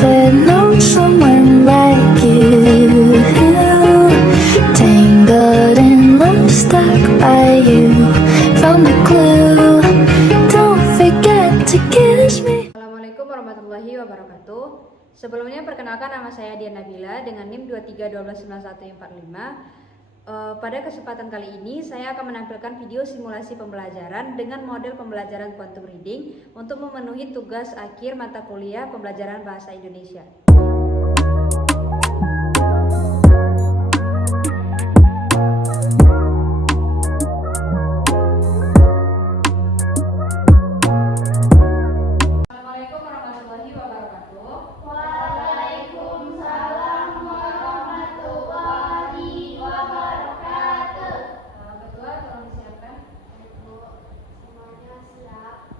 never known someone like you. Tangled in love, stuck by you. Found the clue. Don't forget to kiss me. Assalamualaikum warahmatullahi wabarakatuh. Sebelumnya perkenalkan, nama saya Dian Nabila dengan NIM 23129145. Pada kesempatan kali ini saya akan menampilkan video simulasi pembelajaran dengan model pembelajaran quantum reading untuk memenuhi tugas akhir mata kuliah pembelajaran bahasa Indonesia. Assalamualaikum warahmatullahi wabarakatuh. Waalaikumsalam warahmatullahi wabarakatuh. Ketua, tolong disiapkan. Ibu, semuanya siap?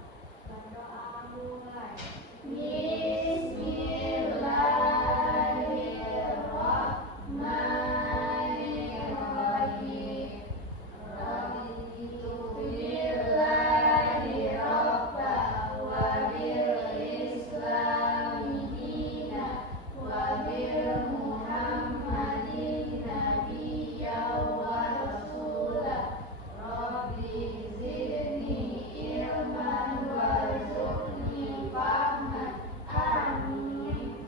Berdoa mulai. Bismillahirrahmanirrahim. Raditu billahi rabba wa bil islami dina wa bil muhammadin nabiyya wa rasula. Rabbi zidni ilman warzuqni fahman. Amin.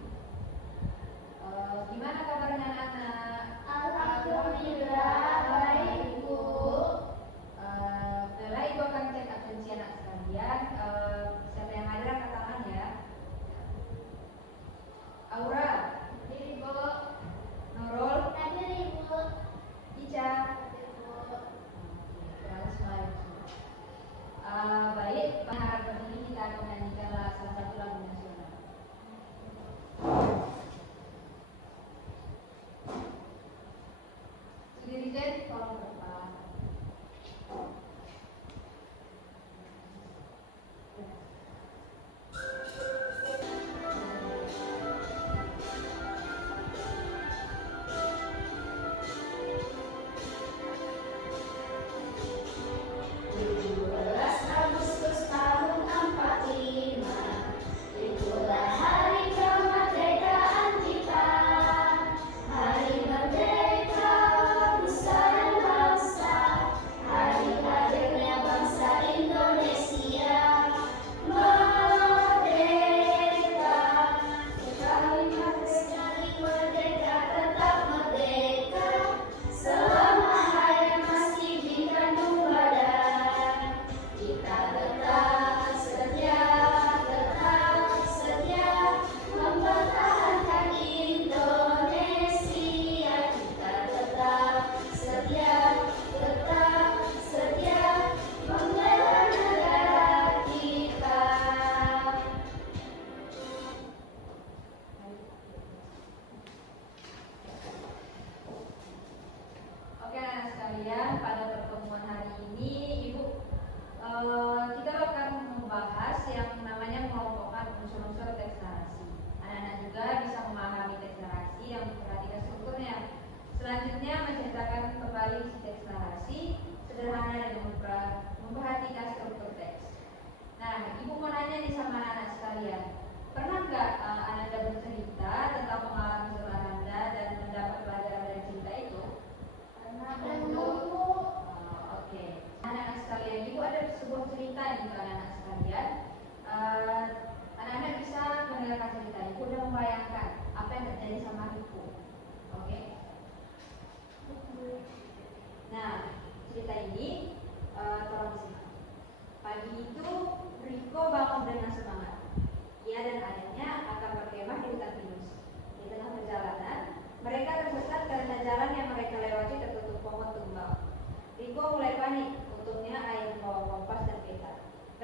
Gimana kabarnya anak-anak? Alhamdulillah baik, Bu. Setelah Ibu akan cek absensi anak sekalian. Siapa yang hadir angkat tangan ya. Aura, Hadir, Bu. Nurul, Hadir, Ibu. Ica. Hadir, Bu. Baik, pada hari ini kita akan menyanyikan salah satu lagu nasional. Sudirjen, tolong depan. Agustus tahun 45, itulah hari kemerdekaan kita. Hari merdeka nusa dan bangsa, hari lahirnya bangsa Indonesia. Merdeka, sekali merdeka tetap merdeka, selama hayat masih di kandung badan. Kita tetap setia mempertahankan Indonesia. Kita tetap setia membela negara kita. Oke anak sekalian, pada pertemuan hari ini kita akan membahas yang namanya mengelompokkan unsur-unsur teks narasi. Anak-anak juga bisa memahami teks narasi dan memperhatikan strukturnya. Selanjutnya menceritakan kembali isi teks narasi sederhana dan memperhatikan struktur teks. Nah, Ibu mau nanya nih sama anak-anak sekalian, pernah nggak Anda bercerita tentang pengalaman sekolah Anda dan mendapat pelajaran dari cerita itu? Oke. Anak-anak sekalian, Ibu ada sebuah cerita nih untuk anak-anak sekalian. Anak-anak bisa mendengarkan cerita Ibu dan membayangkan apa yang terjadi sama Riko. Oke. Nah, cerita ini tolong disimak. Pagi itu Riko bangun dengan semangat. Ia dan ayahnya akan berkemah di hutan pinus. Di tengah perjalanan, mereka tersesat karena jalan yang mereka lewati tertutup pohon tumbang. Riko mulai panik, untungnya ayah membawa kompas dan peta.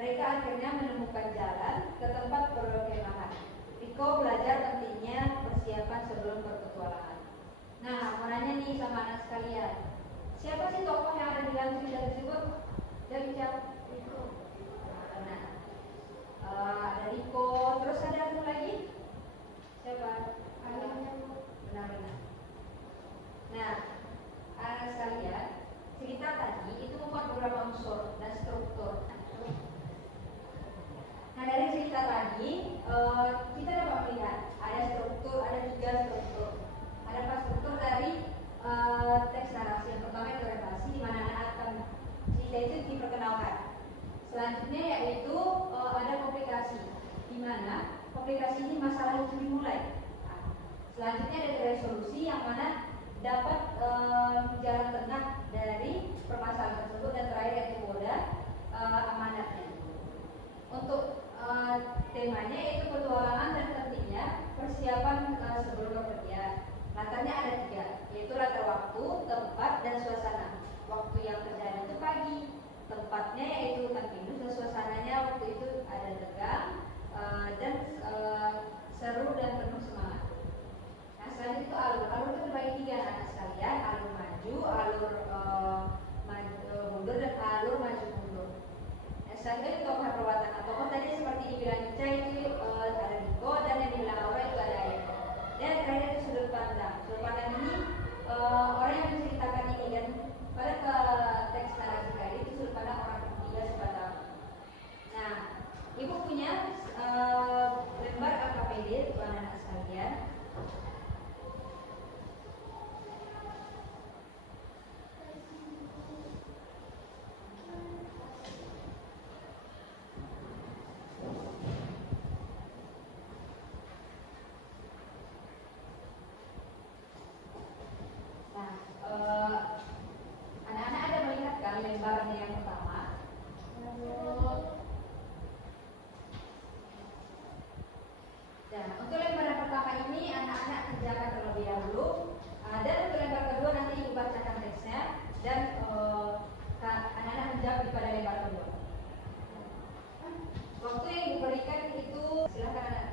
Mereka akhirnya menemukan jalan ke tempat perkemahan. Riko belajar pentingnya persiapan sebelum berpetualangan. Nah, mau nanya nih sama anak sekalian, siapa sih tokoh yang ada di dalam cerita tersebut? Dari siapa? Riko. Nah, ada Riko, terus ada satu lagi? Siapa? Benar-benar. Nah, anak sekalian, cerita tadi itu memuat beberapa unsur dan struktur. Nah, dari cerita tadi kita dapat melihat ada perkenalkan. Selanjutnya yaitu ada komplikasi, di mana komplikasi ini masalah itu dimulai. Nah, selanjutnya ada resolusi yang mana dapat jalan tengah dari permasalahan tersebut, dan terakhir yaitu koda amanatnya. Untuk temanya yaitu petualangan dan pentingnya persiapan sebelum bekerja. Latarnya ada 3, yaitu latar waktu, tempat, dan suasana. Waktu yang terjadi itu pagi, tempatnya yaitu hutan pinus, dan suasananya waktu itu ada tegang dan seru dan penuh semangat. Nah, selanjutnya itu alur itu terbagi 3 anak sekalian, alur maju, alur mundur, dan alur maju mundur. Nah, selanjutnya itu tokoh perwatan. Nah, tokoh tadi seperti dibilang Ica itu ada Riko, dan yang dibilang Aura itu ada Ayah. Dan terakhir itu sudut pandang. Sudut pandang ini orang yang menceritakan ini, dan pada teks narasi tadi itu sudut pandang orang ketiga sebatang. Nah, ibu punya lembar LKPD untuk anak-anak sekalian. Anak-anak ada melihat kan lembarnya yang pertama? Dan untuk lembar yang pertama ini anak-anak kerjakan terlebih dahulu, dan untuk lembar kedua nanti ibu bacakan teksnya, dan anak-anak menjawab pada lembar kedua. Waktu yang diberikan itu silakan anak